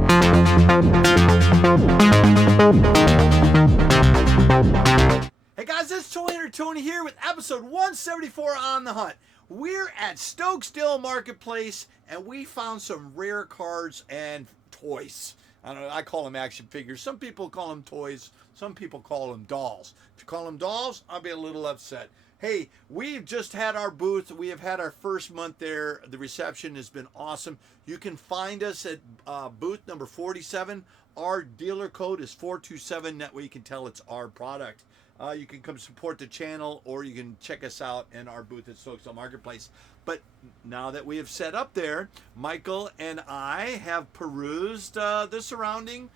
Hey guys, it's Toy Hunter Tony here with episode 174 on the hunt. We're at Stokesdale Marketplace and we found some rare cards and toys. I don't know, I call them action figures. Some people call them toys. Some people call them dolls. If you call them dolls, I'll be a little upset. Hey, we've just had our booth. We have had our first month there. The reception has been awesome. You can find us at booth number 47. Our dealer code is 427. That way you can tell it's our product. You can come support the channel, or you can check us out in our booth at Stokesdale Marketplace. But now that we have set up there, Michael and I have perused the surrounding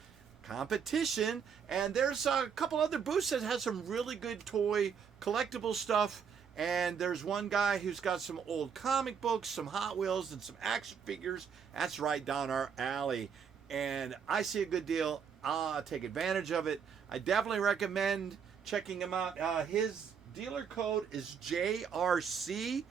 competition, and there's a couple other booths that have some really good toy collectible stuff. And there's one guy who's got some old comic books, some Hot Wheels, and some action figures. That's right down our alley. And I see a good deal. I'll take advantage of it. I definitely recommend checking him out. His dealer code is JRC.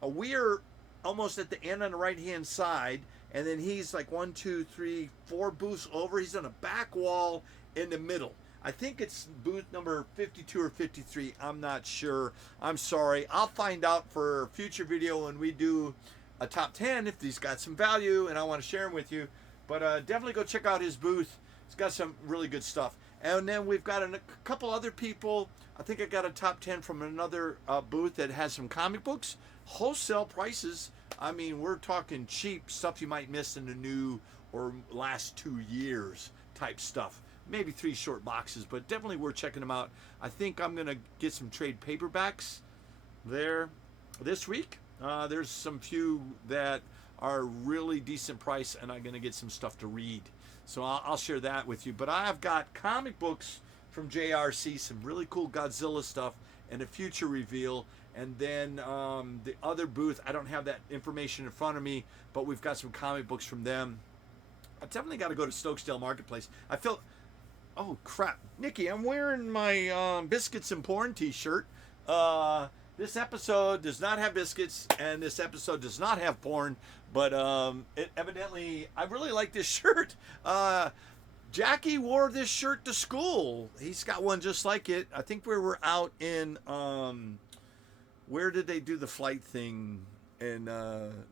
We're almost at the end on the right hand side, and then he's like 1, 2, 3, 4 booths over. He's on a back wall in the middle. I think it's booth number 52 or 53. I'm not sure. I'm sorry. I'll find out for a future video when we do a top 10 if these got some value and I want to share them with you. But definitely go check out his booth. It's got some really good stuff. And then we've got a couple other people. I think I got a top 10 from another booth that has some comic books. Wholesale prices. I mean, we're talking cheap stuff you might miss in the new or last 2 years type stuff. Maybe 3 short boxes, but definitely worth checking them out. I think I'm going to get some trade paperbacks there this week. There's some few that are really decent price, and I'm going to get some stuff to read. So I'll share that with you. But I've got comic books from JRC, some really cool Godzilla stuff, and a future reveal. And then the other booth, I don't have that information in front of me, but we've got some comic books from them. I definitely got to go to Stokesdale Marketplace. I feel, oh crap, Nikki, I'm wearing my Biscuits and Porn t-shirt. This episode does not have biscuits, and this episode does not have porn, but it evidently, I really like this shirt. Jackie wore this shirt to school. He's got one just like it. I think we were out in, where did they do the flight thing in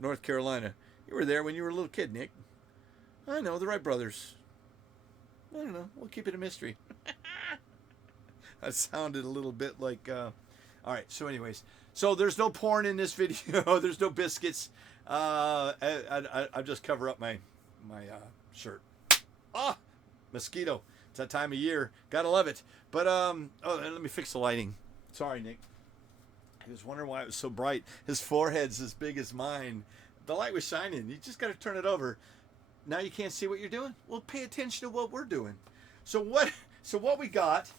North Carolina? You were there when you were a little kid, Nick. I know, the Wright brothers. I don't know. We'll keep it a mystery. That sounded a little bit like... all right, so anyways. So there's no porn in this video. There's no biscuits. I'll just cover up my shirt. Ah, mosquito. It's that time of year. Gotta love it. But, oh, and let me fix the lighting. Sorry, Nick. I was wondering why it was so bright. His forehead's as big as mine. The light was shining. You just got to turn it over. Now you can't see what you're doing? Well, pay attention to what we're doing. So what we got,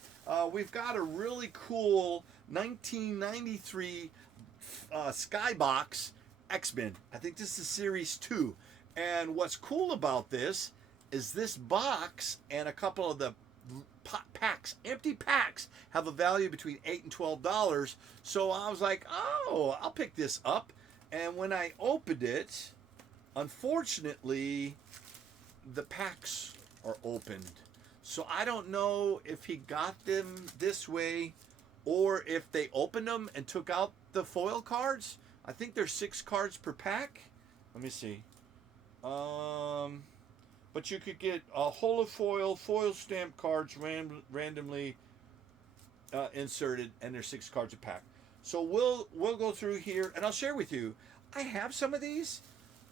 we've got a really cool 1993 Skybox X-Men. I think this is Series 2. And what's cool about this is this box and a couple of the packs, empty packs, have a value between $8 and $12. So I was like, oh, I'll pick this up. And when I opened it, unfortunately, the packs are opened. So I don't know if he got them this way or if they opened them and took out the foil cards. I think there's 6 cards per pack. Let me see. But you could get a holofoil, foil stamp cards randomly inserted, and there's 6 cards a pack. So we'll go through here, and I'll share with you. I have some of these,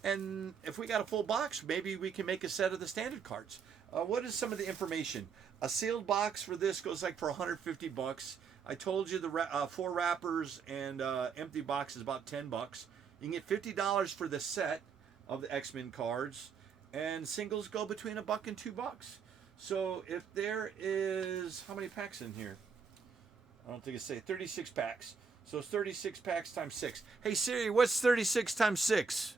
and if we got a full box, maybe we can make a set of the standard cards. What is some of the information? A sealed box for this goes like for $150. I told you the 4 wrappers and empty box is about $10. You can get $50 for the set of the X-Men cards, and singles go between $1 and $2. So if there is, how many packs in here? I don't think it say 36 packs. So it's 36 packs times 6. Hey Siri, what's 36 times 6?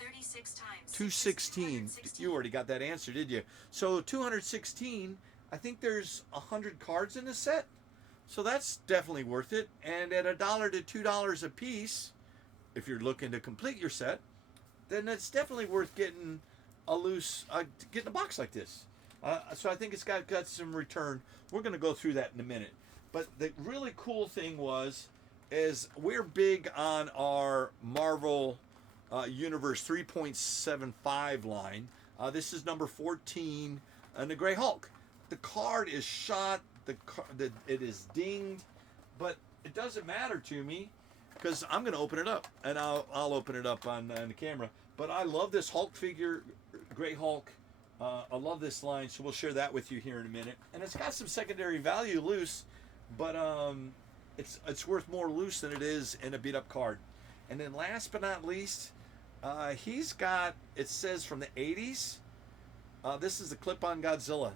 36 times 216. You already got that answer, did you? So 216. I think there's 100 cards in the set, so that's definitely worth it. And at $1 to $2 a piece, if you're looking to complete your set, then it's definitely worth getting a loose get in a box like this. So I think it's got some return. We're going to go through that in a minute. But the really cool thing is we're big on our Marvel Universe 3.75 line. This is number 14, and the Gray Hulk. The card is shot. It is dinged, but it doesn't matter to me because I'm going to open it up, and I'll open it up on the camera. But I love this Hulk figure, Gray Hulk. I love this line, so we'll share that with you here in a minute. And it's got some secondary value loose, but it's worth more loose than it is in a beat up card. And then last but not least, he's got, it says from the 80s. This is the clip-on Godzilla,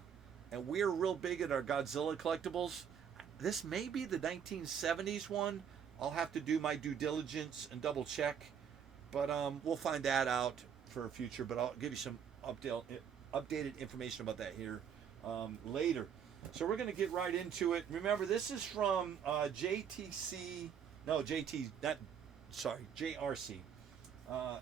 and we're real big at our Godzilla collectibles. This may be the 1970s one. I'll have to do my due diligence and double check, but we'll find that out for a future. But I'll give you some updated information about that here later. So we're going to get right into it. Remember, this is from JRC at Stokesdale. All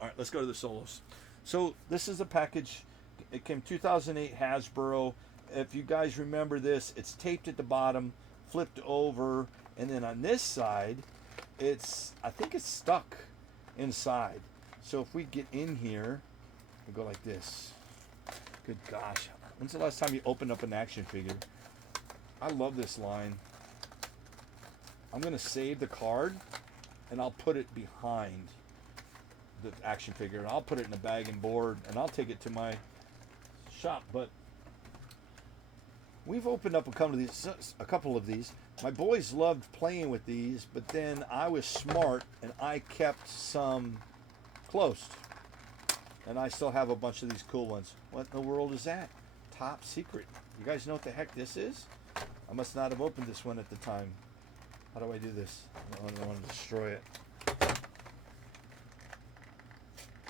right, let's go to the solos. So this is a package. It came 2008 Hasbro. If you guys remember this, it's taped at the bottom, flipped over, and then on this side, I think it's stuck inside. So if we get in here, we go like this. Good gosh. When's the last time you opened up an action figure? I love this line. I'm going to save the card, and I'll put it behind the action figure, and I'll put it in a bag and board, and I'll take it to my shop. But we've opened up a couple of these. My boys loved playing with these, but then I was smart, and I kept some closed. And I still have a bunch of these cool ones. What in the world is that? Top secret. You guys know what the heck this is? I must not have opened this one at the time. How do I do this? I don't want to destroy it.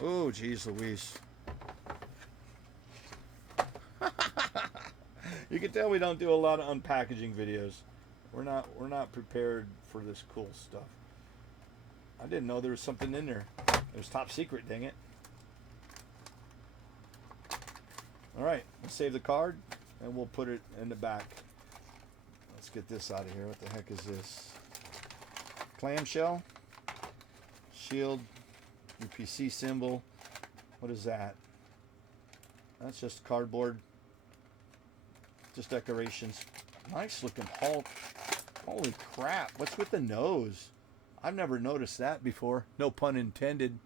Oh, geez Louise. You can tell we don't do a lot of unpackaging videos. We're not prepared for this cool stuff. I didn't know there was something in there. It was top secret, dang it. Alright, we'll save the card and we'll put it in the back. Let's get this out of here. What the heck is this? Clamshell. Shield. UPC symbol. What is that? That's just cardboard. Just decorations. Nice looking Hulk. Holy crap. What's with the nose? I've never noticed that before. No pun intended.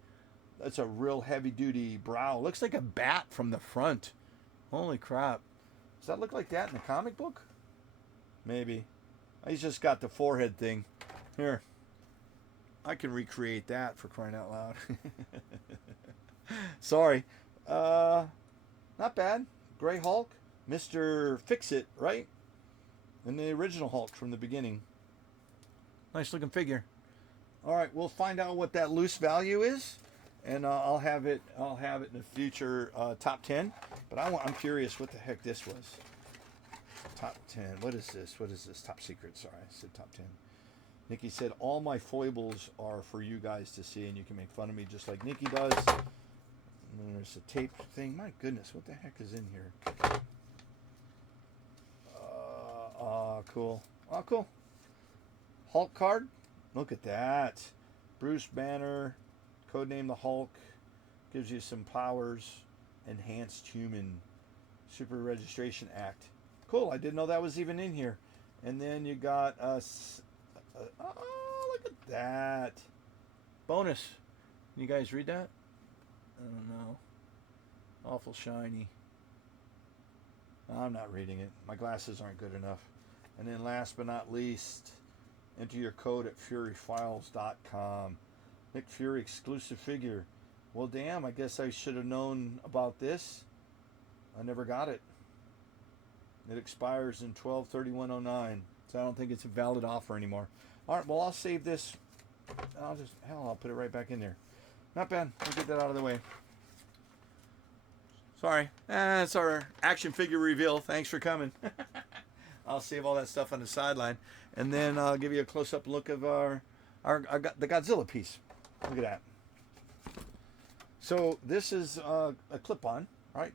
That's a real heavy duty brow. Looks like a bat from the front. Holy crap. Does that look like that in the comic book? Maybe. He's just got the forehead thing. Here. I can recreate that, for crying out loud. Sorry. Not bad. Gray Hulk. Mr. Fix-It, right? And the original Hulk from the beginning. Nice looking figure. Alright, we'll find out what that loose value is. And I'll have it in the future top 10. But I'm curious what the heck this was. Top 10. What is this? What is this? Top secret. Sorry, I said top 10. Nikki said, all my foibles are for you guys to see, and you can make fun of me just like Nikki does. And then there's a tape thing. My goodness, what the heck is in here? Cool. Oh, cool. Hulk card. Look at that. Bruce Banner. Codename the Hulk. Gives you some powers. Enhanced Human. Super Registration Act. Cool. I didn't know that was even in here. And then you got us. Oh, look at that. Bonus. Can you guys read that? I don't know. Awful shiny. I'm not reading it. My glasses aren't good enough. And then last but not least, enter your code at furyfiles.com. Nick Fury exclusive figure. Well, damn, I guess I should have known about this. I never got it. It expires in 12/31/09. So I don't think it's a valid offer anymore. All right, well, I'll save this. I'll put it right back in there. Not bad. We'll get that out of the way. Sorry. That's our action figure reveal. Thanks for coming. I'll save all that stuff on the sideline. And then I'll give you a close-up look of the Godzilla piece. Look at that. So this is a clip-on, right?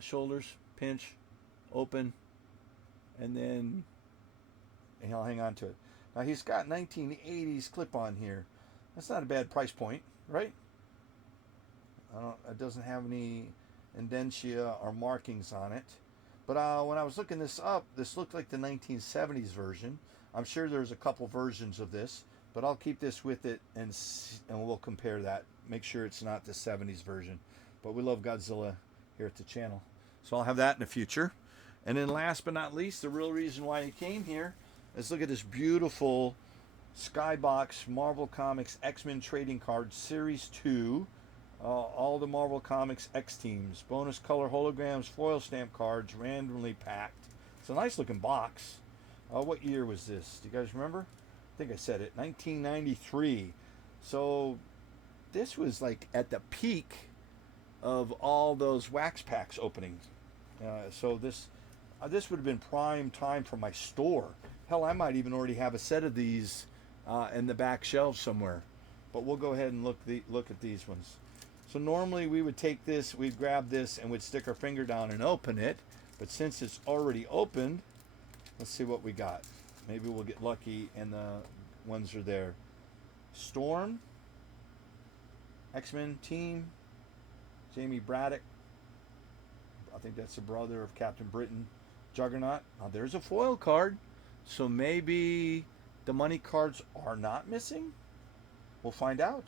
Shoulders, pinch, open, and then he'll hang on to it. Now he's got 1980s clip-on here. That's not a bad price point, right? It doesn't have any indentia or markings on it. But when I was looking this up, this looked like the 1970s version. I'm sure there's a couple versions of this, but I'll keep this with it and we'll compare that. Make sure it's not the 70s version. But we love Godzilla here at the channel. So I'll have that in the future. And then last but not least, the real reason why he came here is look at this beautiful Skybox Marvel Comics X-Men trading card Series 2. All the Marvel Comics X teams, bonus color holograms, foil stamp cards, randomly packed. It's a nice looking box. What year was this? Do you guys remember? I think I said it. 1993. So this was like at the peak of all those wax packs openings. So this would have been prime time for my store. Hell, I might even already have a set of these in the back shelf somewhere. But we'll go ahead and look at these ones. So normally we would take this, we'd grab this, and we'd stick our finger down and open it. But since it's already opened, let's see what we got. Maybe we'll get lucky and the ones are there. Storm, X-Men team, Jamie Braddock. I think that's the brother of Captain Britain. Juggernaut. Now there's a foil card. So maybe the money cards are not missing? We'll find out.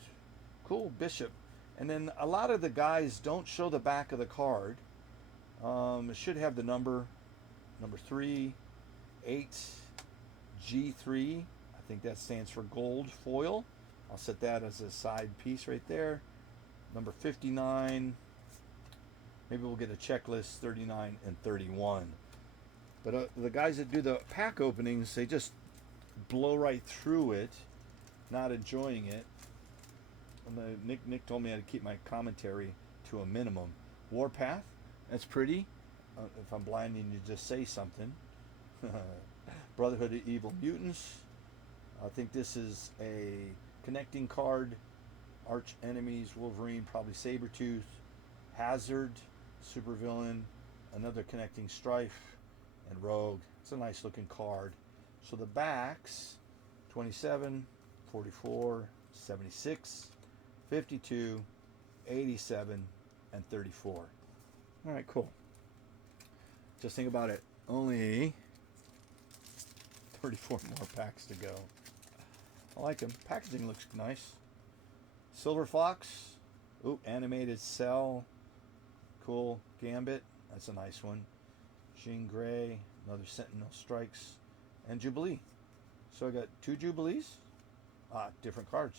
Cool, Bishop. And then a lot of the guys don't show the back of the card. It should have the number 3, 8, G3. I think that stands for gold foil. I'll set that as a side piece right there. Number 59. Maybe we'll get a checklist 39 and 31. But the guys that do the pack openings, they just blow right through it, not enjoying it. Nick told me I had to keep my commentary to a minimum. Warpath, that's pretty. If I'm blinding you, just say something. Brotherhood of Evil Mutants. I think this is a connecting card. Arch enemies, Wolverine, probably Sabretooth. Hazard, supervillain. Another connecting Strife. And Rogue. It's a nice looking card. So the backs, 27, 44, 76. 52, 87, and 34. All right, cool. Just think about it. Only 34 more packs to go. I like them. Packaging looks nice. Silver Fox. Ooh, animated Cell. Cool. Gambit. That's a nice one. Jean Grey. Another Sentinel Strikes. And Jubilee. So I got 2 Jubilees. Different cards.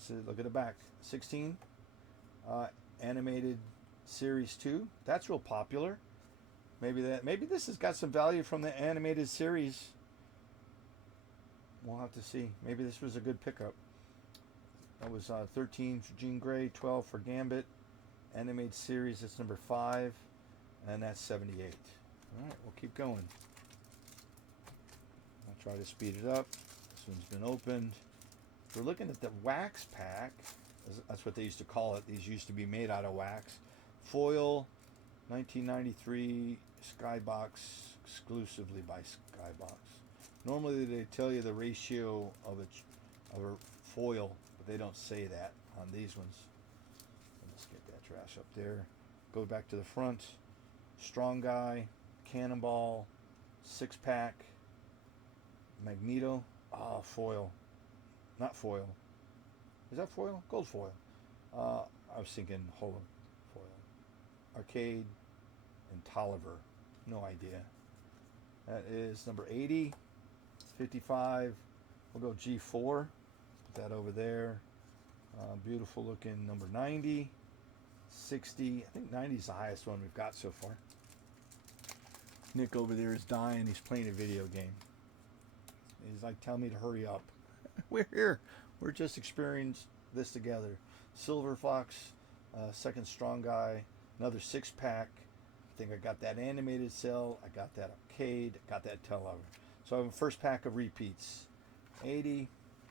So look at the back. 16 animated series 2. That's real popular. Maybe this has got some value from the animated series. We'll have to see. Maybe this was a good pickup. That was 13 for Jean Grey, 12 for Gambit. Animated series, that's number 5, and that's 78. All right, we'll keep going. I'll try to speed it up. This one's been opened. We're looking at the wax pack. That's what they used to call it. These used to be made out of wax. Foil, 1993 Skybox, exclusively by Skybox. Normally they tell you the ratio of a foil, but they don't say that on these ones. Let's get that trash up there. Go back to the front. Strong Guy, Cannonball, 6-pack, Magneto. Foil. Not foil. Is that foil? Gold foil. I was thinking holo foil. Arcade and Tolliver. No idea. That is number 80. 55. We'll go G4. Put that over there. Beautiful looking number 90. 60. I think 90 is the highest one we've got so far. Nick over there is dying. He's playing a video game. He's like, tell me to hurry up. We're here. We're just experiencing this together. Silver Fox, second Strong Guy, another 6-pack. I think I got that animated cell. I got that arcade. I got that Tellover. So I have a first pack of repeats. 80,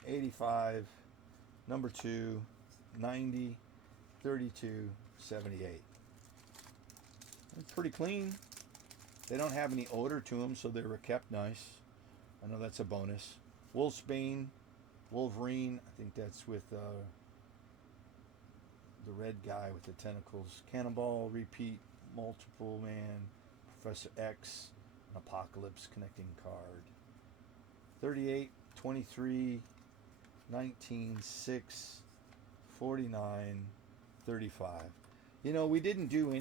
85, number 2, 90, $32.78. Pretty clean. They don't have any odor to them, so they were kept nice. I know that's a bonus. Wolfsbane, Wolverine. I think that's with the red guy with the tentacles. Cannonball, Repeat, Multiple Man, Professor X, and Apocalypse connecting card. 38, 23, 19, 6, 49, 35. You know, we didn't do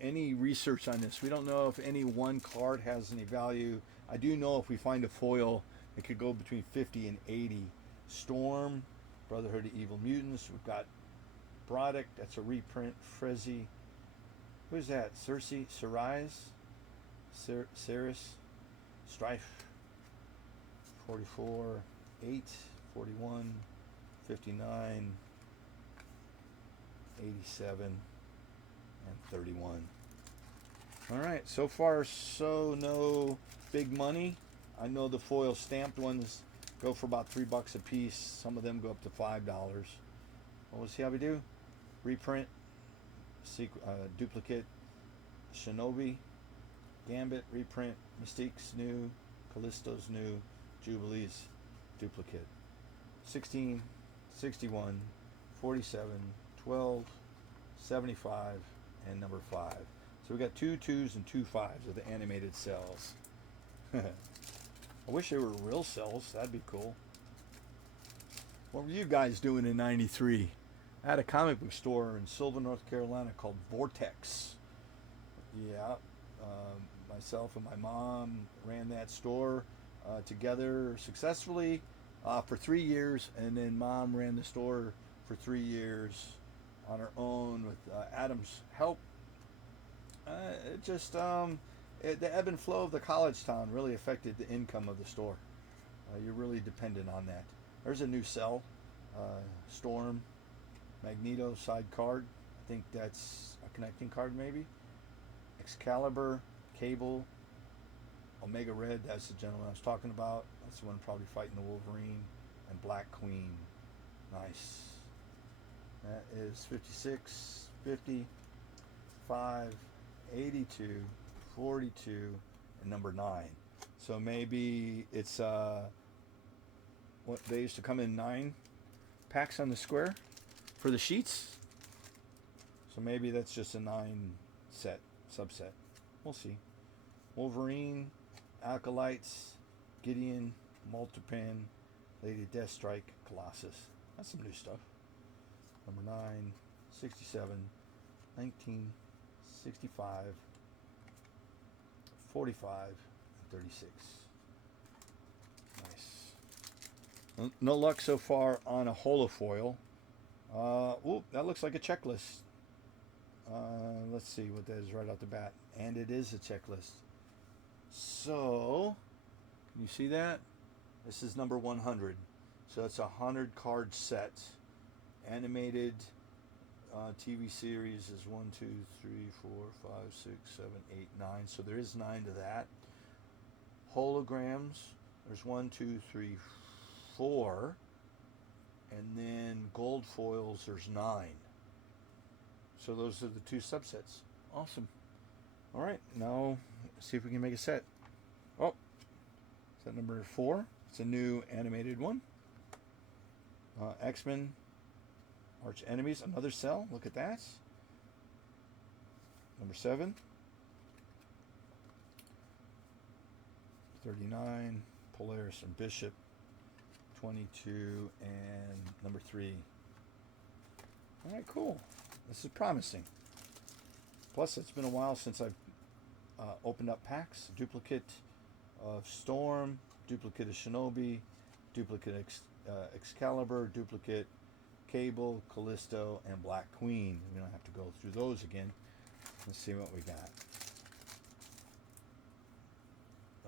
any research on this. We don't know if any one card has any value. I do know if we find a foil, it could go between 50 and 80. Storm, Brotherhood of Evil Mutants. We've got Broderick, that's a reprint. Frezzy. Who's that? Cersei? Ceres? Strife. 44, 8, 41, 59, 87, and 31. All right, so far so no big money. I know the foil stamped ones go for about $3 a piece. Some of them go up to $5. Well, we'll see how we do. Reprint, duplicate, Shinobi, Gambit, reprint, Mystique's new, Callisto's new, Jubilee's duplicate. 16, 61, 47, 12, 75, and number 5. So we got 2 2s and 2 5s of the animated cells. I wish they were real cells. That'd be cool. What were you guys doing in '93? I had a comic book store in Sylvan, North Carolina called Vortex. Yeah, myself and my mom ran that store together successfully for 3 years, and then Mom ran the store for 3 years on her own with Adam's help. The ebb and flow of the college town really affected the income of the store. You're really dependent on that. There's a new cell, Storm, Magneto side card. I think that's a connecting card maybe. Excalibur, Cable, Omega Red, that's the gentleman I was talking about. That's the one probably fighting the Wolverine. And Black Queen. Nice. That is 56, 50, 5, 82, 42, and number 9. So maybe it's what they used to come in 9 packs on the square for the sheets. So maybe that's just a 9 subset. We'll see. Wolverine, Acolytes, Gideon, Multipan, Lady Deathstrike, Colossus. That's some new stuff. Number 9, 67, 19, 65, 45, and 36. Nice. No luck so far on a holofoil. That looks like a checklist. Let's see what that is right off the bat. And it is a checklist. So, can you see that? This is number 100. So it's a 100 card set. Animated TV series is 1, 2, 3, 4, 5, 6, 7, 8, 9. So there is 9 to that. Holograms, there's 1, 2, 3, 4. And then gold foils, there's 9. So those are the 2 subsets. Awesome. All right, now let's see if we can make a set. Oh, set number 4. It's a new animated one. X-Men, Arch Enemies, another cell. Look at that. Number 7. 39, Polaris and Bishop. 22, and number 3. All right, cool. This is promising. Plus, it's been a while since I've opened up packs. Duplicate of Storm, duplicate of Shinobi, duplicate Excalibur, duplicate Cable, Callisto, and Black Queen. We don't have to go through those again. Let's see what we got.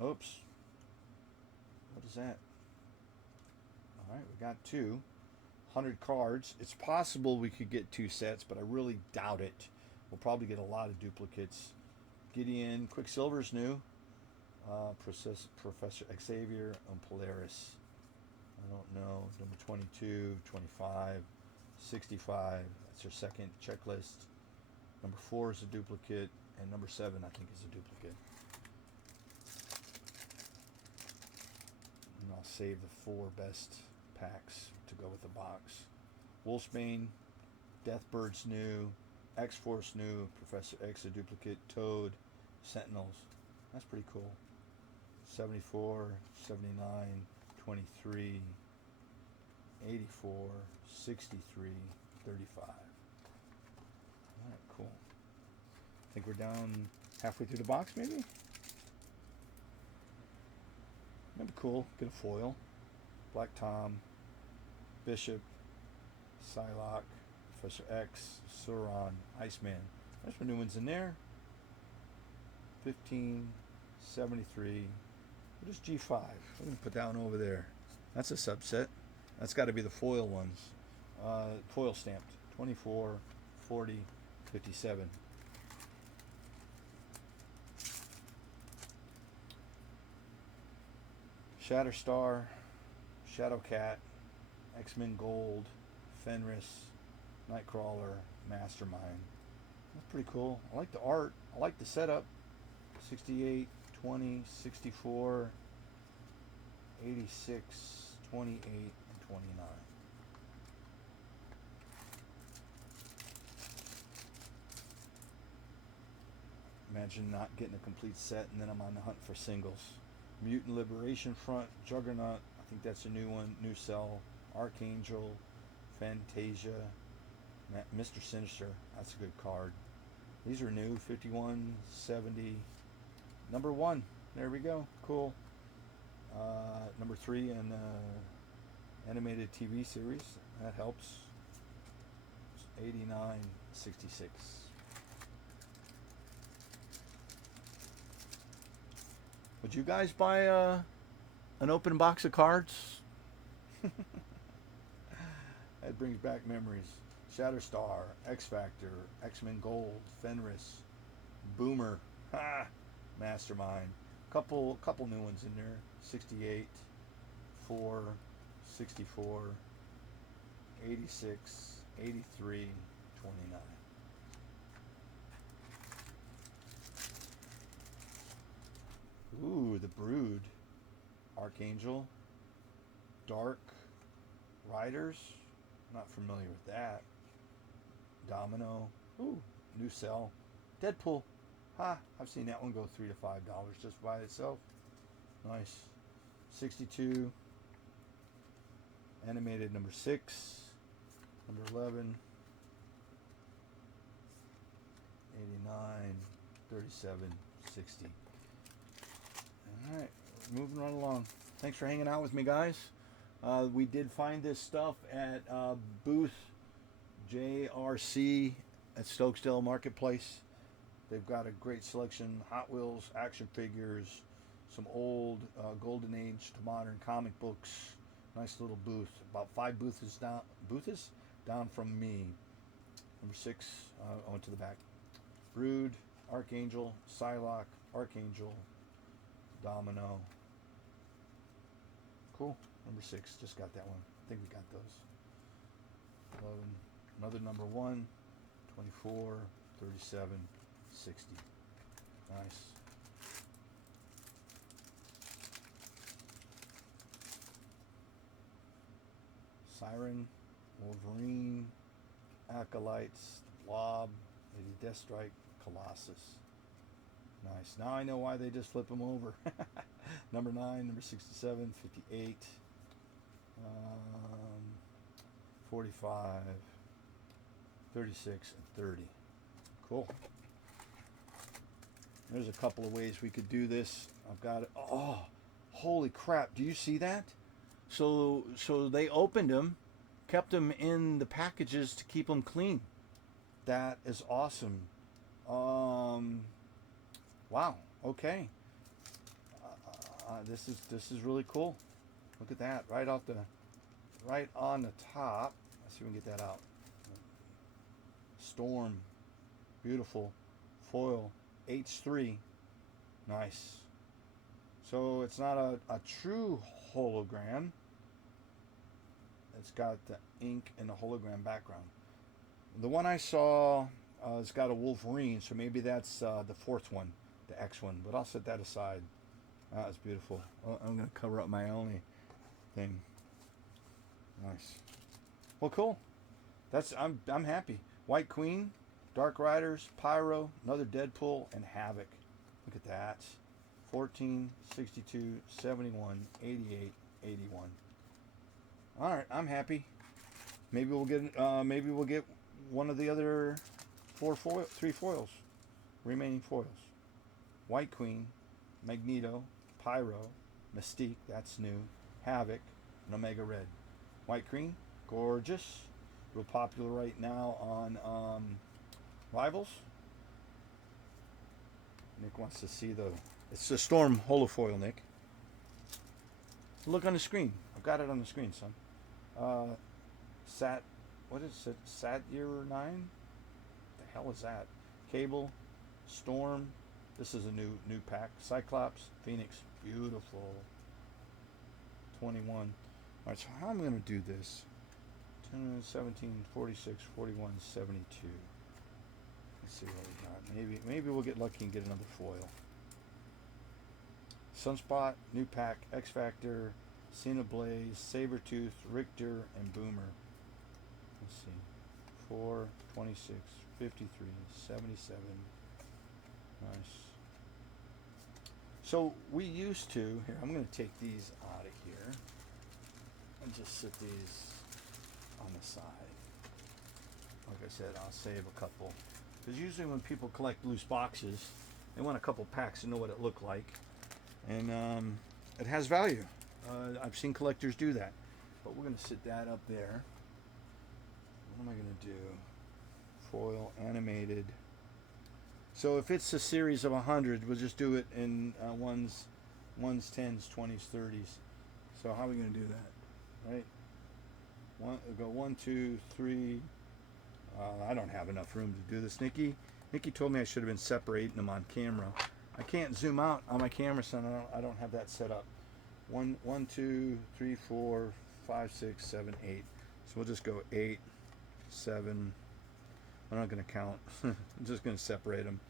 Oops. What is that? All right, we got 2. 100 cards. It's possible we could get 2 sets, but I really doubt it. We'll probably get a lot of duplicates. Gideon, Quicksilver's new. Professor Xavier and Polaris. I don't know. Number 22, 25, 65. That's your second checklist. Number 4 is a duplicate, and number 7 I think is a duplicate. And I'll save the 4 best packs to go with the box. Wolfsbane, Deathbird's new, X-Force new, Professor X a duplicate, Toad, Sentinels. That's pretty cool. 74, 79, 23, 84, 63, 35. Alright, cool. I think we're down halfway through the box, maybe? That'd be cool. Get a foil. Black Tom, Bishop, Psylocke, Professor X, Sauron, Iceman. There's some new ones in there. 15, 73. What is G5? We're going to put down over there. That's a subset. That's got to be the foil ones. Foil stamped. 24, 40, 57. Shatterstar, Shadowcat, X-Men Gold, Fenris, Nightcrawler, Mastermind. That's pretty cool. I like the art. I like the setup. 68, 20, 64, 86, 28, and 29. Imagine not getting a complete set and then I'm on the hunt for singles. Mutant Liberation Front, Juggernaut, I think that's a new one, New Cell, Archangel, Fantasia, Mr. Sinister, that's a good card. These are new, 51, 70, number 1, there we go, cool. Number 3 in animated TV series, that helps. 89, 66. Would you guys buy an open box of cards? That brings back memories. Shatterstar, X Factor, X-Men Gold, Fenris, Boomer, ha, Mastermind. Couple new ones in there. 68, 4, 64, 86, 83, 29. Ooh, the Brood, Archangel, Dark Riders, not familiar with that. Domino, ooh, New Cell, Deadpool, ha, I've seen that one go $3 to $5 just by itself. Nice. 62, animated number 6, number 11, 89, 37, 60. Alright, moving right along. Thanks for hanging out with me, guys. We did find this stuff at booth JRC at Stokesdale Marketplace. They've got a great selection, Hot Wheels, action figures, some old Golden Age to modern comic books. Nice little booth. About 5 booths down from me. Number 6, I went to the back. Brood, Archangel, Psylocke, Archangel, Domino. Cool. Number 6, just got that one. I think we got those. 11, another number 1, 24, 37, 60. Nice. Siren, Wolverine, Acolytes, Blob, Lady Deathstrike, Colossus. Nice. Now I know why they just flip them over. Number 9, number 67, 58, 45, 36, and 30. Cool. There's a couple of ways we could do this. I've got it. Oh, holy crap. Do you see that? So they opened them, kept them in the packages to keep them clean. That is awesome. Wow. Okay. This is really cool. Look at that. Right on the top. Let's see if we can get that out. Storm. Beautiful. Foil. H3. Nice. So it's not a true hologram. It's got the ink and the hologram background. The one I saw, it's got a Wolverine, so maybe that's the fourth one, the X one. But I'll set that aside. That was beautiful. I'm gonna cover up my only thing. Nice. Well, cool. I'm happy. White Queen, Dark Riders, Pyro, another Deadpool, and Havoc. Look at that. 14, 62, 71, 88, 81. All right, I'm happy. Maybe we'll get one of the other three foils, remaining foils. White Queen, Magneto, Pyro, Mystique, that's new, Havoc, and Omega Red. White Queen, gorgeous, real popular right now on Rivals. Nick wants to see it's the Storm holofoil, Nick. Look on the screen. I've got it on the screen, son. What is it? Sat Year 9? The hell is that? Cable, Storm. This is a new pack. Cyclops, Phoenix, beautiful. 21. All right, so how am I going to do this? 10, 17, 46, 41, 72. Let's see what we got. Maybe we'll get lucky and get another foil. Sunspot, new pack, X Factor, Cena Blaze, Sabretooth, Richter, and Boomer. Let's see. 4, 26, 53, 77. Nice. So we used to, here, I'm going to take these out of here and just sit these on the side. Like I said, I'll save a couple. Because usually when people collect loose boxes, they want a couple packs to know what it looked like. And it has value. I've seen collectors do that. But we're going to sit that up there. What am I going to do? Foil, animated. So if it's a series of 100, we'll just do it in ones, 10s, 20s, 30s. So how are we going to do that? Right? We'll go 1, 2, 3. I don't have enough room to do this. Nikki told me I should have been separating them on camera. I can't zoom out on my camera, son. I don't have that set up. 1, 2, 3, 4, 5, 6, 7, 8. So we'll just go 8, 7. I'm not going to count. I'm just going to separate them.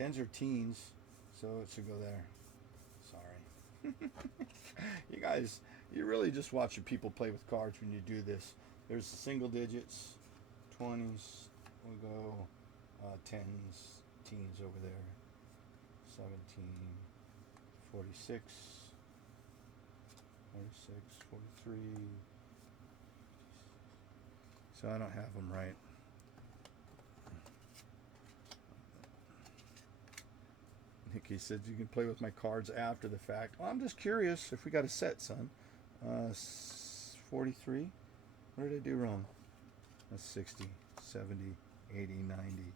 10s are teens, so it should go there. Sorry. You guys, you're really just watching people play with cards when you do this. There's the single digits, 20s, we'll go 10s, teens over there, 17, 46, 43. So I don't have them right. Nikki said you can play with my cards after the fact. Well, I'm just curious if we got a set, son. 43. What did I do wrong? That's 60, 70, 80, 90.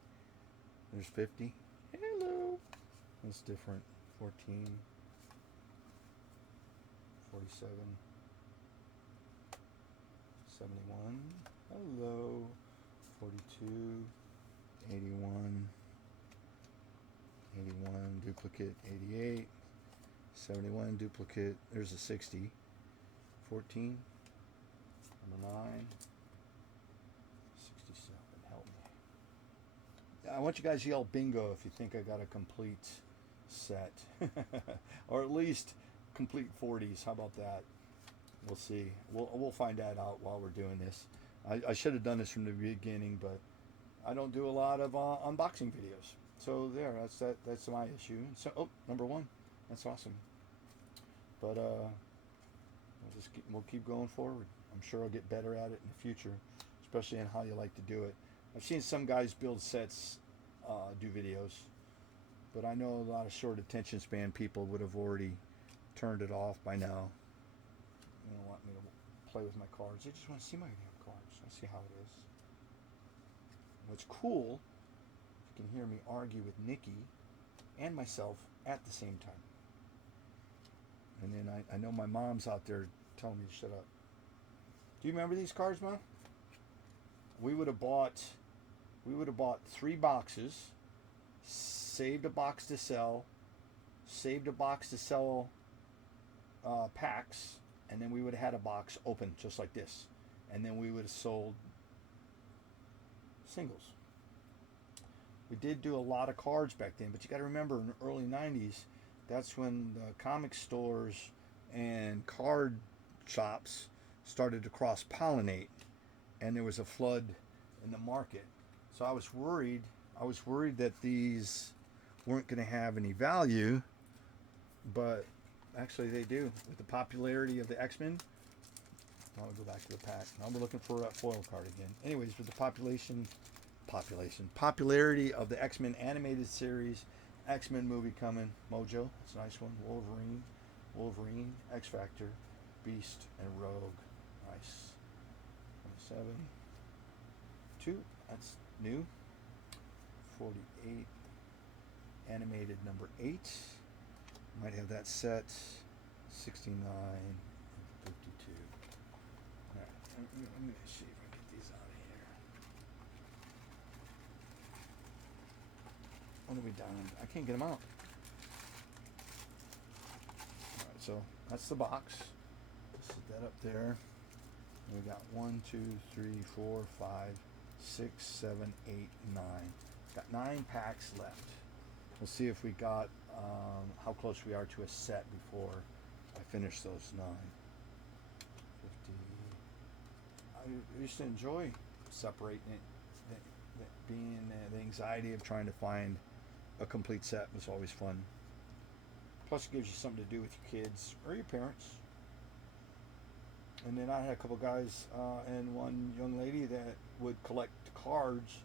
There's 50. Hello. That's different. 14. 47. 71. Hello. 42. 81. 81 duplicate, 88, 71 duplicate, there's a 60, 14, number 9, 67, help me. I want you guys to yell bingo if you think I got a complete set, or at least complete 40s, how about that? We'll see, we'll find that out while we're doing this. I should have done this from the beginning, but I don't do a lot of unboxing videos. So there, that's my issue. So number 1, that's awesome. But we'll keep going forward. I'm sure I'll get better at it in the future, especially in how you like to do it. I've seen some guys build sets, do videos, but I know a lot of short attention span people would have already turned it off by now. You don't want me to play with my cards. They just want to see my damn cards. I see how it is. What's cool, you can hear me argue with Nikki and myself at the same time. And then I know my mom's out there telling me to shut up. Do you remember these cards, Mom? We would have bought 3 boxes, saved a box to sell, saved a box to sell packs, and then we would have had a box open just like this, and then we would have sold singles. We did do a lot of cards back then, but you got to remember in the early 90s, that's when the comic stores and card shops started to cross pollinate, and there was a flood in the market. So I was worried that these weren't going to have any value, but actually they do. With the popularity of the X-Men, now we'll go back to the pack. Now we're looking for that foil card again. Anyways, with the popularity of the X-Men animated series, X-Men movie coming, Mojo, that's a nice one. Wolverine, X-Factor, Beast, and Rogue. Nice. 27. 2, that's new. 48. Animated number 8. Might have that set. 69. 52. Alright, I'm going to see if I get these out of here. What are we down? I can't get them out. Alright, so that's the box. Set that up there. And we got 1, 2, 3, 4, 5, 6, 7, 8, 9. Got 9 packs left. We'll see if we got how close we are to a set before I finish those 9. 50. I used to enjoy separating it. Being the anxiety of trying to find a complete set was always fun. Plus, it gives you something to do with your kids or your parents. And then I had a couple guys and one young lady that would collect cards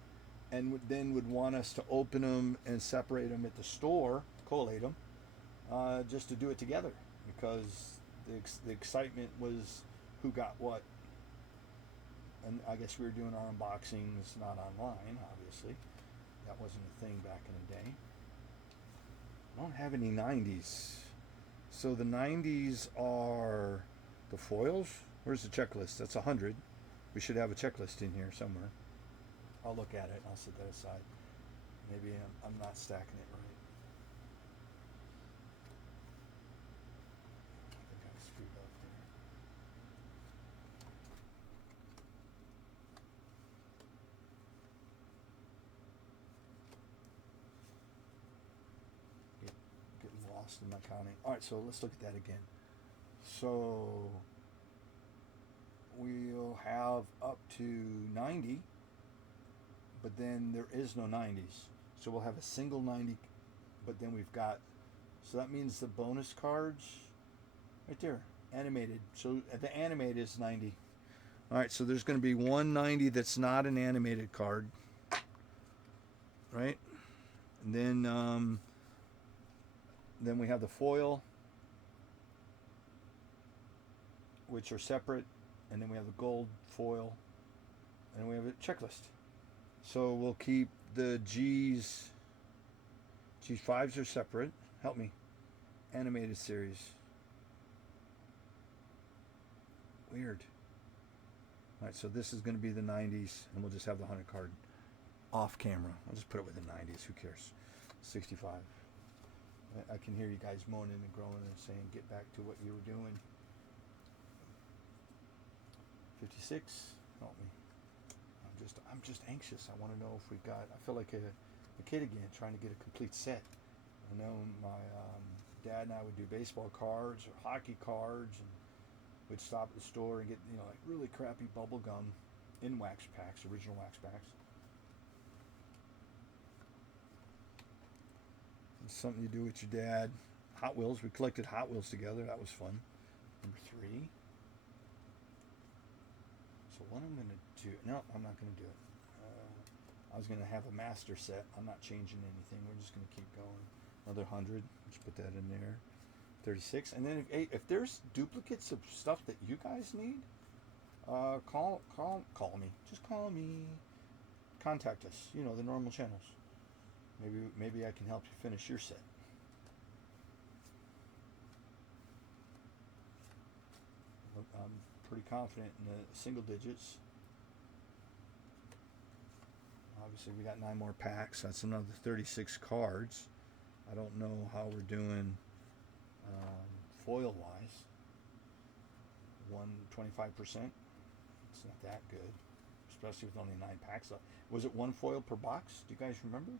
and would want us to open them and separate them at the store, collate them, just to do it together, because the excitement was who got what. And I guess we were doing our unboxings not online, obviously. That wasn't a thing back in the day. I don't have any 90s. So the 90s are the foils. Where's the checklist? That's 100. We should have a checklist in here somewhere. I'll look at it and I'll set that aside. Maybe I'm not stacking it right. I think I screwed up there. Getting lost in my counting. Alright, so let's look at that again. So we'll have up to 90, but then there is no 90s. So we'll have a single 90, but then we've got, so that means the bonus cards, right there, animated. So the animated is 90. All right, so there's going to be 190 that's not an animated card, right? And then we have the foil, which are separate, and then we have the gold foil, and we have a checklist. So we'll keep the G's. G5s are separate. Help me. Animated series. Weird. Alright, so this is going to be the 90s, and we'll just have the 100 card off camera. I'll just put it with the 90s. Who cares? 65. I can hear you guys moaning and groaning and saying, get back to what you were doing. 56. Help me. I'm just anxious. I want to know if we've got. I feel like a kid again, trying to get a complete set. I know my dad and I would do baseball cards or hockey cards, and we'd stop at the store and get like really crappy bubble gum in wax packs, original wax packs. It's something you do with your dad. Hot Wheels. We collected Hot Wheels together. That was fun. Number 3. So what I'm going to do... No, I'm not going to do it. I was going to have a master set. I'm not changing anything. We're just going to keep going. Another 100. Let's put that in there. 36. And then if there's duplicates of stuff that you guys need, call me. Just call me. Contact us. The normal channels. Maybe I can help you finish your set. I'm pretty confident in the single digits. Obviously, we got 9 more packs. That's another 36 cards. I don't know how we're doing foil-wise. 25%. It's not that good, especially with only 9 packs left. Was it 1 foil per box? Do you guys remember?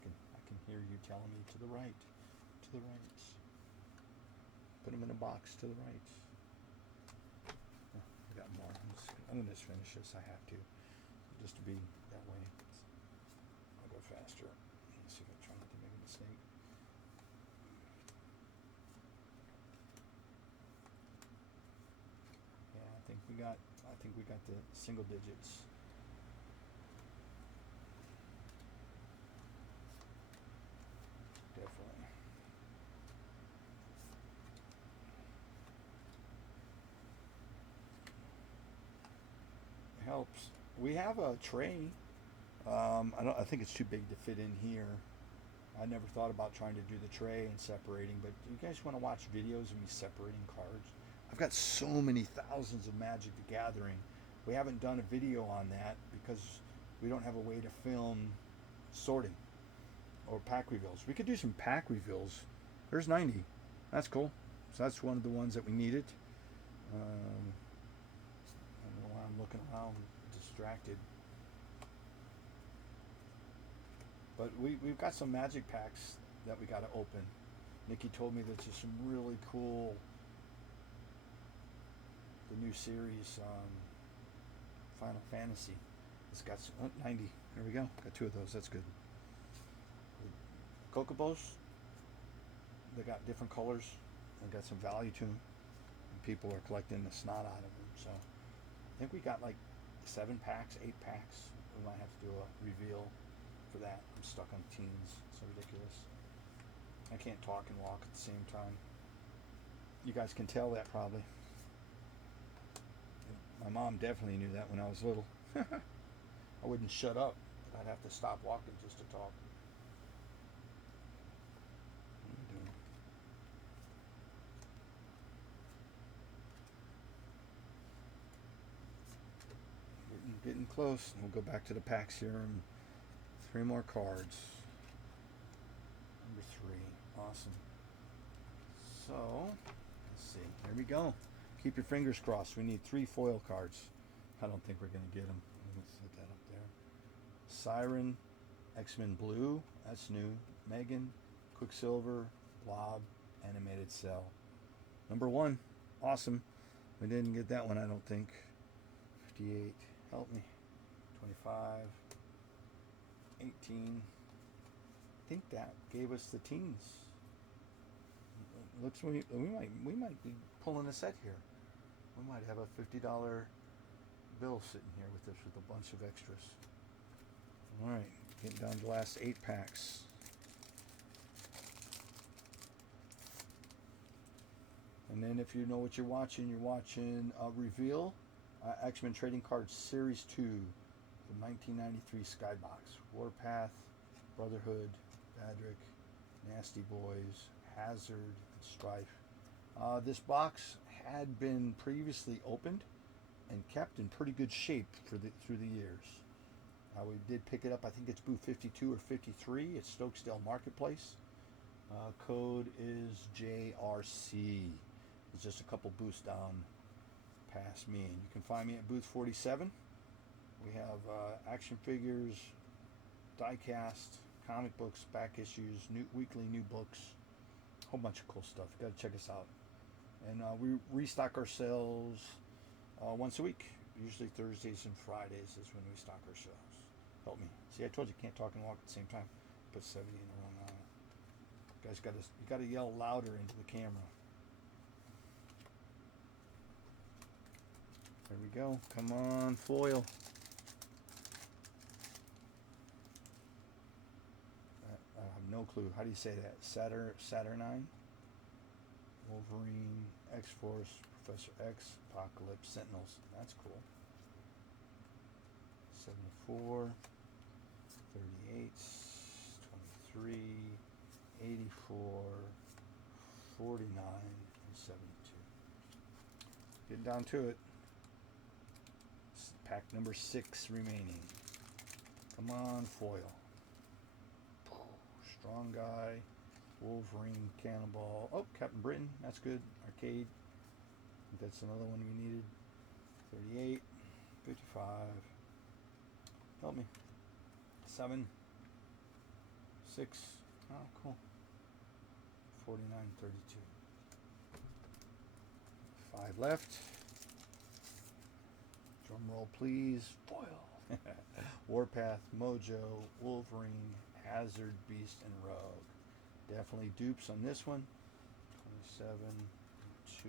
I can hear you telling me to the right, to the right. Put them in a box to the right. Oh, I got more. I'm gonna just finish this. I have to, just to be that way. I'll go faster. Let's see if I try not to make a mistake. Yeah, I think we got the single digits. Definitely. It helps. We have a tray. I think it's too big to fit in here. I never thought about trying to do the tray and separating, but you guys want to watch videos of me separating cards? I've got so many thousands of Magic the Gathering. We haven't done a video on that because we don't have a way to film sorting or pack reveals. We could do some pack reveals. There's 90. That's cool. So that's one of the ones that we needed. I don't know why I'm looking around distracted. But we've got some Magic packs that we got to open. Nikki told me that there's some really cool, the new series, Final Fantasy. It's got some, 90. There we go. Got 2 of those. That's good. Collectibles, they got different colors. They got some value to them. And people are collecting the snot out of them. So I think we got like 7 packs, 8 packs. We might have to do a reveal for that. I'm stuck on teens. So ridiculous. I can't talk and walk at the same time. You guys can tell that probably. My mom definitely knew that when I was little. I wouldn't shut up. I'd have to stop walking just to talk. What are we doing? Getting close. We'll go back to the packs here and 3 more cards. Number 3. Awesome. So, let's see. There we go. Keep your fingers crossed. We need 3 foil cards. I don't think we're going to get them. Let's set that up there. Siren, X-Men Blue. That's new. Megan, Quicksilver, Blob, Animated Cell. Number 1. Awesome. We didn't get that one, I don't think. 58. Help me. 25. 18. I think that gave us the teens. Looks we might be pulling a set here. We might have a $50 bill sitting here with us with a bunch of extras. All right, getting down to the last 8 packs. And then if you know what you're watching Reveal, X-Men Trading Cards Series 2, the 1993 Skybox, Warpath, Brotherhood, Badrick, Nasty Boys, Hazard, and Strife. This box had been previously opened and kept in pretty good shape through the years. We did pick it up. I think it's booth 52 or 53 at Stokesdale Marketplace. Code is JRC. It's just a couple booths down past me, and you can find me at booth 47. We have action figures, die-cast, comic books, back issues, weekly new books, a whole bunch of cool stuff. You gotta check us out. And we restock our sales once a week. Usually Thursdays and Fridays is when we stock our shelves. Help me. See, I told you can't talk and walk at the same time. Put 70 in the wrong line. You guys gotta yell louder into the camera. There we go. Come on, foil. I have no clue. How do you say that? Saturnine? Wolverine, X-Force, Professor X, Apocalypse, Sentinels. That's cool. 74, 38, 23, 84, 49, and 72. Getting down to it. Pack number 6 remaining. Come on, foil. Strong Guy, Wolverine, Cannonball. Oh, Captain Britain. That's good. Arcade. think that's another one we needed. 38, 55. Help me. 7, 6. Oh, cool. 49, 32. 5 left. Drum roll, please. Foil. Warpath, Mojo, Wolverine, Hazard, Beast, and Rogue. Definitely dupes on this one. 27, 2.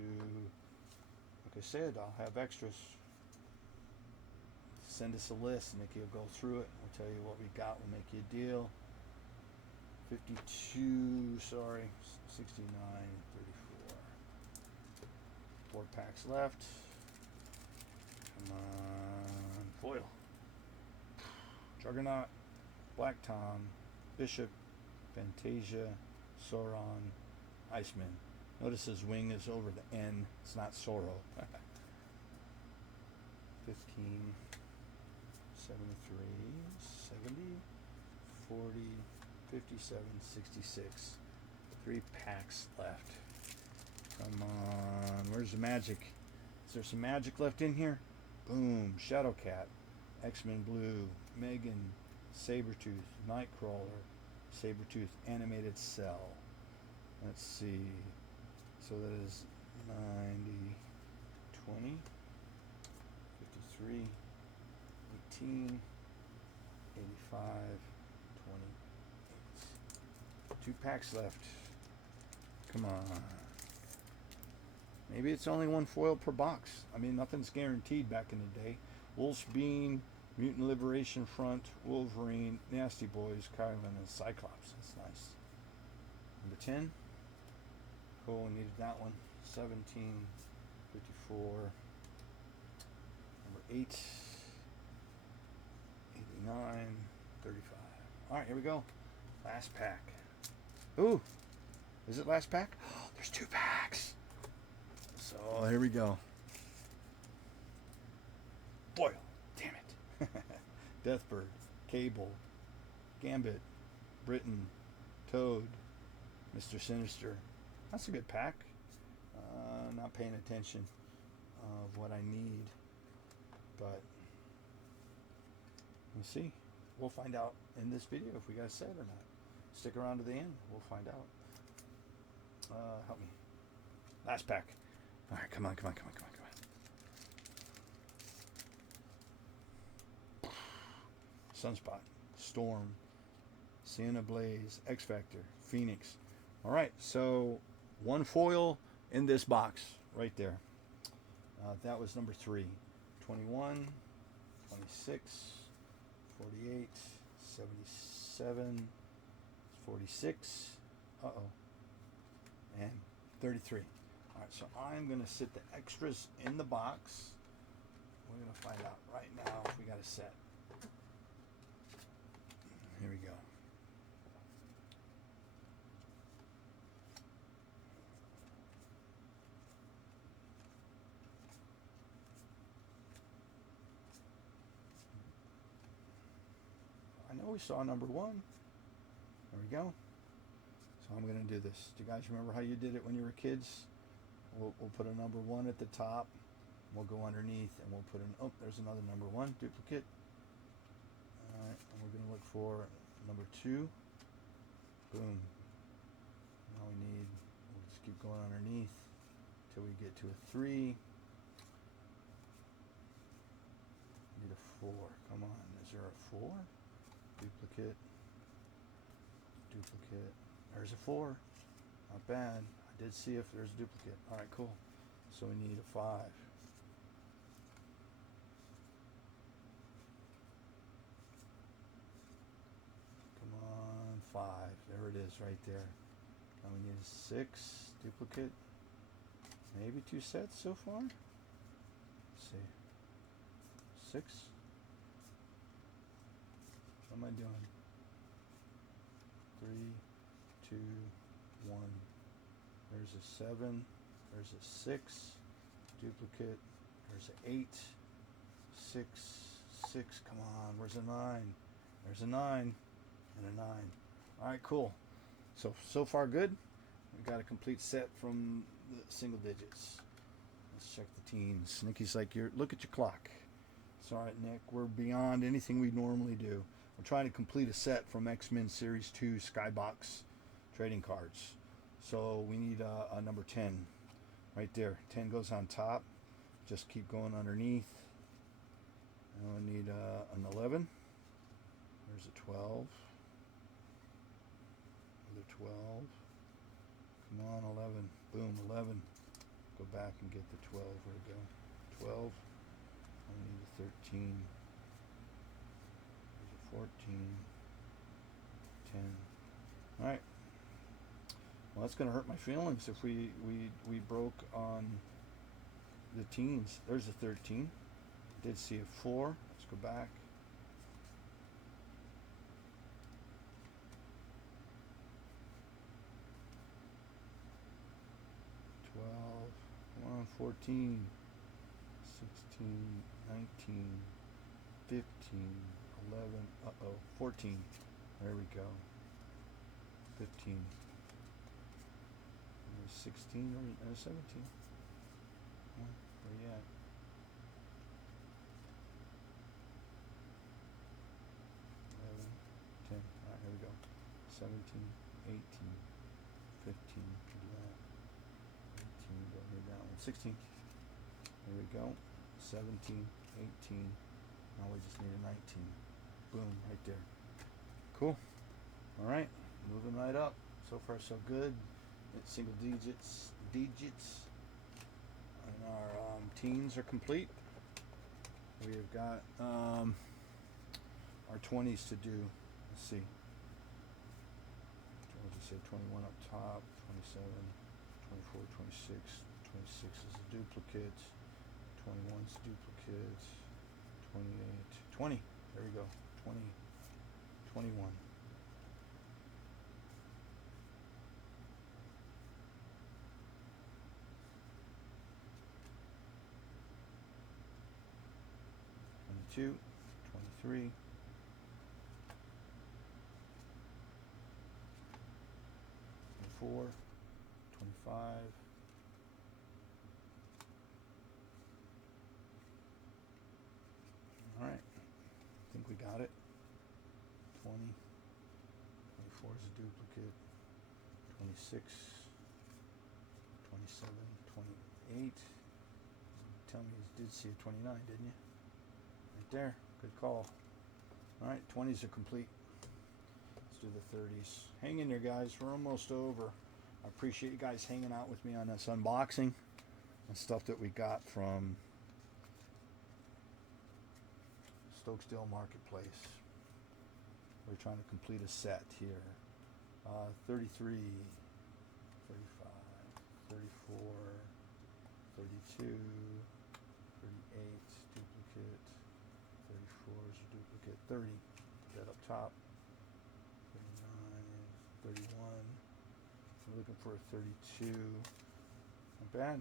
Like I said, I'll have extras. Send us a list. Nikki will go through it. We'll tell you what we got. We'll make you a deal. 52, sorry. 69, 34. 4 packs left. Come on. Foil. Juggernaut, Black Tom, Bishop, Fantasia, Sauron, Iceman. Notice his wing is over the N. It's not Sorrow. 15, 73, 70, 40, 57, 66. 3 packs left. Come on. Where's the magic? Is there some magic left in here? Boom. Shadowcat, X-Men Blue, Megan, Sabretooth, Nightcrawler, Sabretooth Animated Cell. Let's see. So that is 90, 20, 53, 18, 85, 28. 2 packs left. Come on. Maybe it's only 1 foil per box. I mean, nothing's guaranteed back in the day. Wolfsbane, Mutant Liberation Front, Wolverine, Nasty Boys, Kylan, and Cyclops. That's nice. Number 10. Cool, we needed that one. 17, 54. Number 8, 89, 35. Alright, here we go. Last pack. Ooh! Is it last pack? Oh, there's 2 packs! So, here we go. Foil. Damn it. Deathbird, Cable, Gambit, Britain, Toad, Mr. Sinister. That's a good pack. Not paying attention of what I need, but we'll see. We'll find out in this video if we got a set or not. Stick around to the end. We'll find out. Help me. Last pack. All right, come on. Sunspot, Storm, Sienna Blaze, X Factor, Phoenix. All right, so 1 foil in this box right there. That was number 3. 21, 26, 48, 77, 46, and 33. All right, so I'm going to sit the extras in the box. We're going to find out right now if we got a set. Here we go. I know we saw number 1. There we go. So I'm going to do this. Do you guys remember how you did it when you were kids? We'll put a number 1 at the top. We'll go underneath and we'll put oh, there's another number 1 duplicate. Alright, and we're going to look for number 2. Boom. Now we'll just keep going underneath till we get to a 3. Need a 4. Come on, is there a 4? Duplicate. There's a 4. Not bad. I did see if there's a duplicate. Alright, cool. So we need a 5. Come on, 5. There it is right there. Now we need a 6. Duplicate. Maybe 2 sets so far. Let's see. 6. What am I doing? 3, 2, 1. There's a 7. There's a 6. Duplicate. There's an 8. 6. 6. Come on. Where's a 9? There's a 9. And a 9. Alright, cool. So far good. We got a complete set from the single digits. Let's check the teens. Nikki's like, look at your clock. It's all right, Nick. We're beyond anything we normally do. We're trying to complete a set from X-Men Series 2 Skybox trading cards. So we need a number 10 right there. 10 goes on top. Just keep going underneath. And we need an 11. There's a 12. Another 12. Come on, 11. Boom, 11. Go back and get the 12. Where'd it go? 12. I need a 13. There's a 14. 10. Alright. Well, that's going to hurt my feelings if we broke on the teens. There's a 13. Did see a 4. Let's go back. 12. Come on, 14. 16. 19. 15. 11. Uh-oh. 14. There we go. 15. 16 or 17. Where you at? 11, 10. Alright, here we go. 17, 18, 15. Do that. 18. Don't need that one. 16. There we go. 17, 18. Now we just need a 19. Boom, right there. Cool. Alright, moving right up. So far, so good. It's single digits, and our teens are complete. We have got our 20s to do. Let's see. What did you say? 21 up top, 27, 24, 26. 26 is a duplicate. 21 is a duplicate. 28, 20. There we go. 20, 21. Two, 23, 24, 25, all right, I think we got it. 20, 24 is a duplicate, 26, 27, 28, tell me you did see a 29, didn't you? There, good call. Alright, 20s are complete. Let's do the 30s. Hang in there, guys. We're almost over. I appreciate you guys hanging out with me on this unboxing and stuff that we got from Stokesdale Marketplace. We're trying to complete a set here. 33, 35, 34, 32, 38, duplicate. 34 is a duplicate. 30, that up top. 39, 31. We're looking for a 32. Not bad.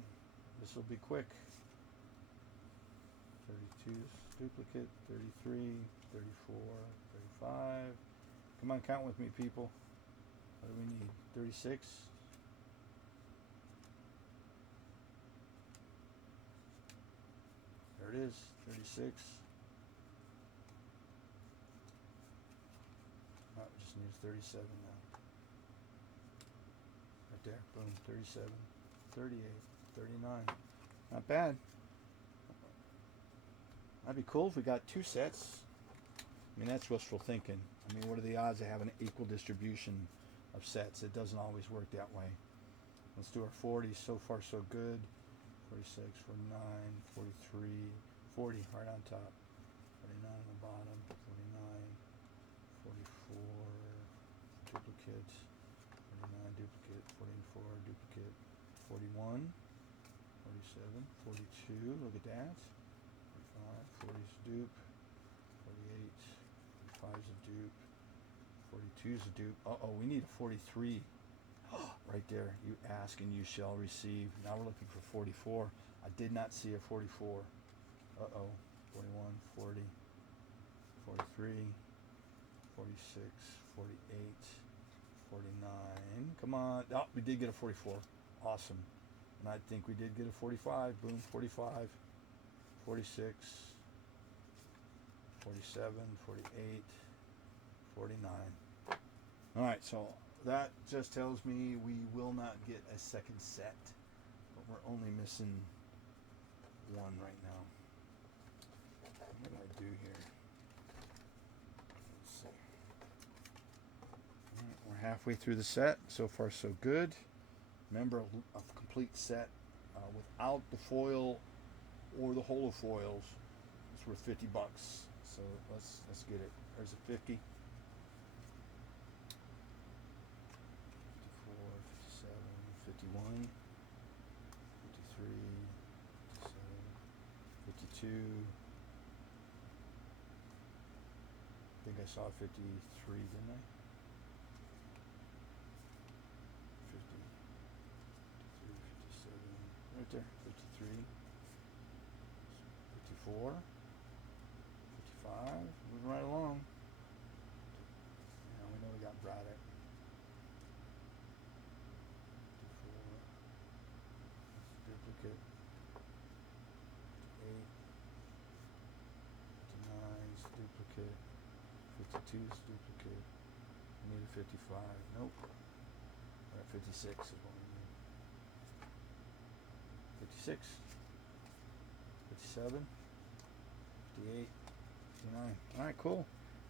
This will be quick. 32 is duplicate. 33, 34, 35. Come on, count with me, people. What do we need? 36. There it is. 36. Oh, it just needs 37 now. Right there. Boom. 37. 38. 39. Not bad. That'd be cool if we got two sets. I mean, that's wishful thinking. I mean, what are the odds of having an equal distribution of sets? It doesn't always work that way. Let's do our 40s. So far, so good. 46, 49, 43, 40 right on top. 49 on the bottom. 49, 44, duplicate. 49, duplicate. 44, duplicate. 41, 47, 42. Look at that. 45, 40 is a dupe. 48, 45 is a dupe. 42 is a dupe. Uh-oh, we need a 43. Right there. You ask and you shall receive. Now we're looking for 44. I did not see a 44. Uh-oh. 41, 40, 43, 46, 48, 49. Come on. Oh, we did get a 44. Awesome. And I think we did get a 45. Boom, 45, 46, 47, 48, 49. All right, so that just tells me we will not get a second set, but we're only missing one right now. What did I do here? Let's see. All right, we're halfway through the set. So far, so good. Remember, a complete set without the foil or the holo foils, it's worth $50. So let's get it. There's a 50. 54, 57, 51, 53, 57, 52. I think I saw 53, didn't I? 50, 53, 57, right there. 53, 54, 55. Moving right along. Yeah, we know we got Braddock. 54. Duplicate. 58. 59 is duplicate. 52 is duplicate. We need a 55. Nope. We're at 56 is what we need. 56. 57. 58. 59. Alright, cool.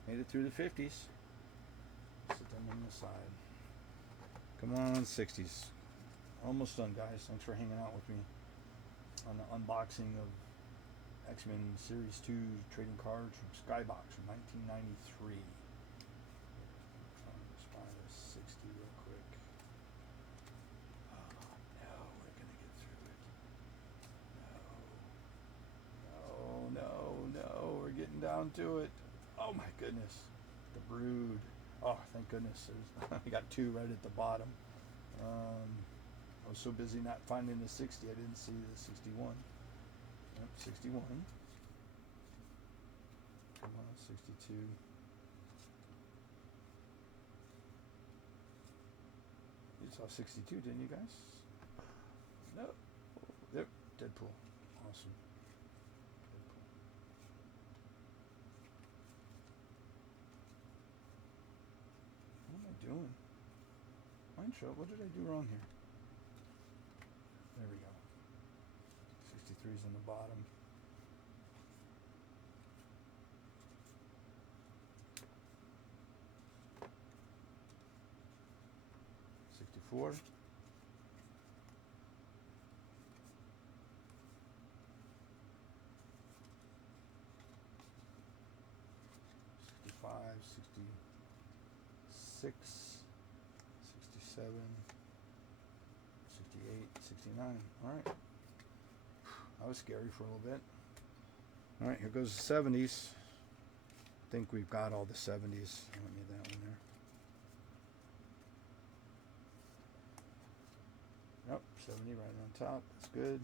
Made it through the 50s. Sit them on the side. Come on, 60s. Almost done, guys. Thanks for hanging out with me on the unboxing of X-Men Series 2 trading cards from Skybox from 1993. Let's find a 60 real quick. Oh, no, we're going to get through it. No, we're getting down to it. Oh my goodness. The Brood. Oh, thank goodness. I got two right at the bottom. I was so busy not finding the 60, I didn't see the 61. Yep, 61. Come on, 62. You saw 62, didn't you guys? No. Yep, Deadpool. Awesome. Deadpool. What am I doing? Mine show. What did I do wrong here? There we go. 63's on the bottom. $64. $65, $66, $67, $68, $69. All right. That was scary for a little bit. All right, here goes the 70s. I think we've got all the 70s. I don't need that one there. Yep, 70 right on top. That's good.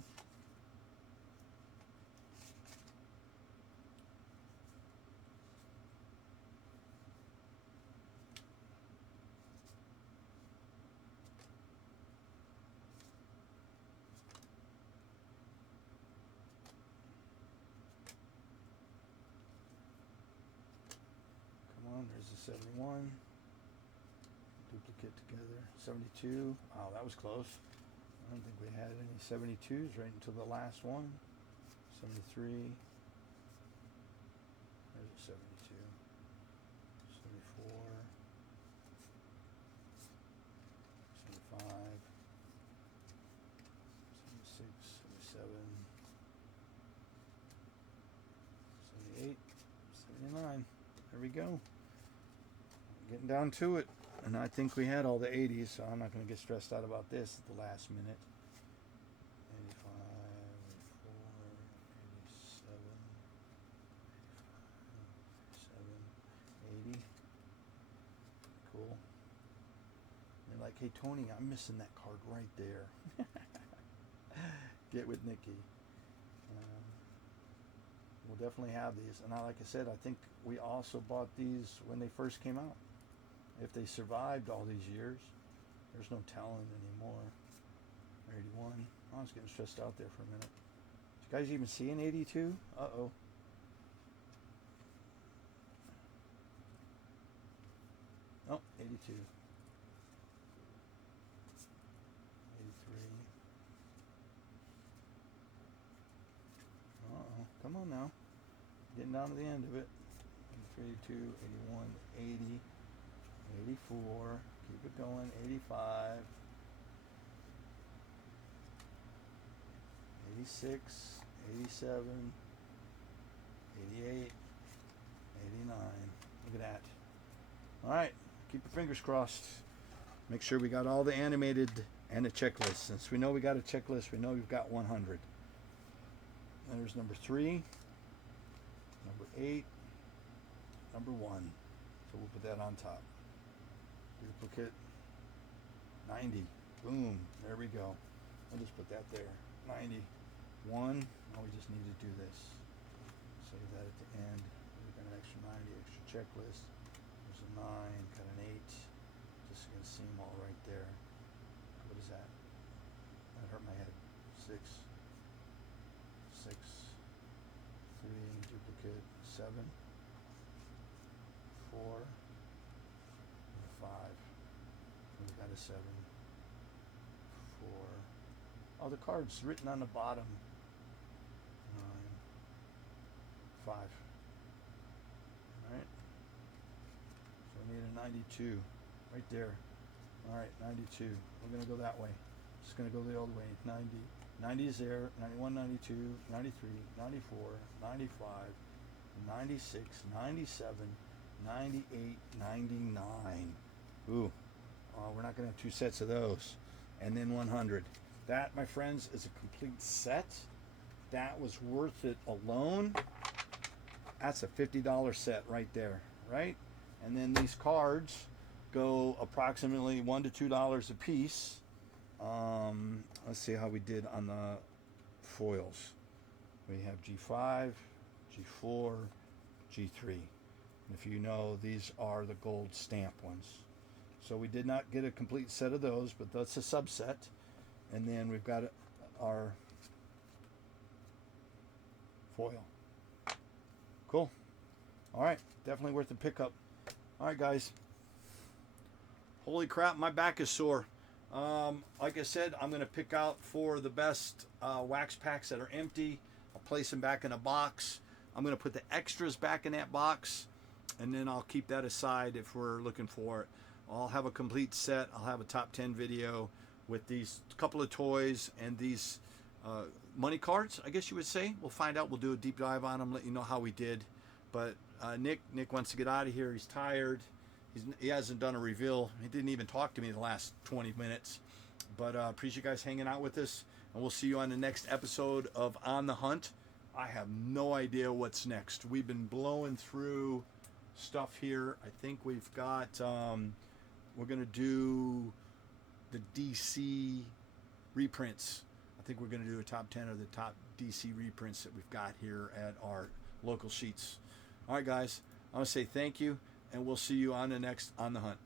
There's a 71. Duplicate together. 72. Wow, that was close. I don't think we had any 72s right until the last one. 73. There's a 72. 74. 75. 76. 77. 78. 79. There we go. Getting down to it. And I think we had all the 80s, so I'm not going to get stressed out about this at the last minute. 85, 84, 87, 80. Cool. You're like, hey, Tony, I'm missing that card right there. Get with Nikki. We'll definitely have these. And like I said, I think we also bought these when they first came out. If they survived all these years, there's no telling anymore. 81. I was getting stressed out there for a minute. Did you guys even see an 82? Uh-oh. Oh, 82. 83. Uh-oh. Come on now. Getting down to the end of it. 83, 82, 81, 80, 84. Keep it going. 85. 86, 87, 88, 89. Look at that. All right, keep your fingers crossed. Make sure we got all the animated and a checklist. Since we know we got a checklist, we know we've got 100. There's number 3, number 8, number 1. So we'll put that on top. Duplicate 90. Boom. There we go. I'll just put that there. 90. 1. Now we just need to do this. Save that at the end. We've got an extra 90, extra checklist. There's a 9, got an 8. Just gonna see them all right there. What is that? That hurt my head. 6. 6. 3. Duplicate. 7. 4. 5. We've got a 7. 4. Oh, the card's written on the bottom. 9. 5. Alright. So we need a 92. Right there. Alright, 92. We're going to go that way. Just going to go the old way. 90. 90 is there. 91, 92, 93, 94, 95, 96, 97, 98, 99. Ooh. We're not going to have 2 sets of those. And then 100. That, my friends, is a complete set. That was worth it alone. That's a $50 set right there, right? And then these cards go approximately $1 to $2 a piece. Let's see how we did on the foils. We have G5, G4, G3. And if you know, these are the gold stamp ones. So we did not get a complete set of those, but that's a subset. And then we've got our foil. Cool. All right, definitely worth the pickup. All right, guys. Holy crap, my back is sore. Like I said, I'm going to pick out for the best wax packs that are empty. I'll place them back in a box. I'm going to put the extras back in that box, and then I'll keep that aside if we're looking for it. I'll have a complete set. I'll have a top 10 video with these couple of toys and these money cards, I guess you would say. We'll find out. We'll do a deep dive on them, let you know how we did. But Nick wants to get out of here. He's tired. He hasn't done a reveal. He didn't even talk to me the last 20 minutes. But appreciate you guys hanging out with us. And we'll see you on the next episode of On the Hunt. I have no idea what's next. We've been blowing through stuff here. I think we've got, we're going to do the DC reprints. I think we're going to do a top 10 of the top DC reprints that we've got here at our local sheets. All right, guys. I want to say thank you, and we'll see you on the next On the Hunt.